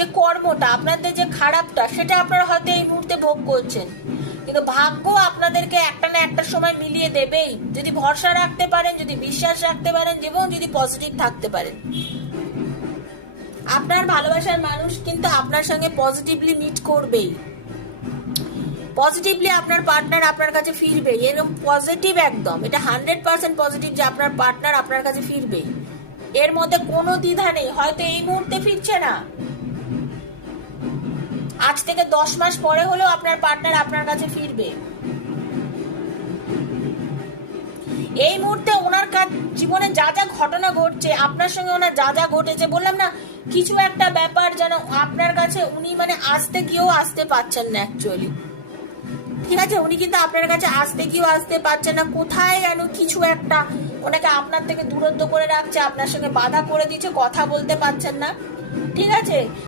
যে কর্মটা, আপনাদের যে খারাপটা, সেটা আপনারা হয়তো এই মুহূর্তে ভোগ করছেন, কিন্তু ভাগ্য আপনাদেরকে একটা না একটা সময় মিলিয়ে দেবেই, যদি ভরসা রাখতে পারেন, যদি বিশ্বাস রাখতে পারেন, এবং যদি পজিটিভ থাকতে পারেন। আপনার ভালোবাসার মানুষ কিন্তু আপনার সঙ্গে পজিটিভলি মিট করবেই, পজিটিভলি আপনার পার্টনার আপনার কাছে ফিরবে, এরকম পজিটিভ একদম, এটা 100% পজিটিভ যে আপনার পার্টনার আপনার কাছে ফিরবে, এর মধ্যে কোনো দ্বিধা নেই। হয়তো এই মুহূর্তে ফিরছে না, আজ থেকে 10 মাস পরে হলেও আপনার পার্টনার আপনার কাছে ফিরবে। এই মুহূর্তে ওনার জীবনে যা যা ঘটনা ঘটছে, আপনার সঙ্গে ওনার যা যা ঘটেছে, বললাম না কিছু একটা ব্যাপার যেন আপনার কাছে উনি মানে আসতে গিয়েও আসতে পারছেন না অ্যাকচুয়ালি, ঠিক আছে, উনি কিন্তু আপনার কাছে আসতে গিয়েও আসতে পারছেন না, কোথায় যেন কিছু একটা ওনাকে আপনার থেকে দূরত্ব করে রাখছে, আপনার সঙ্গে বাধা করে দিচ্ছে, কথা বলতে পারছেন না, ঠিক আছে।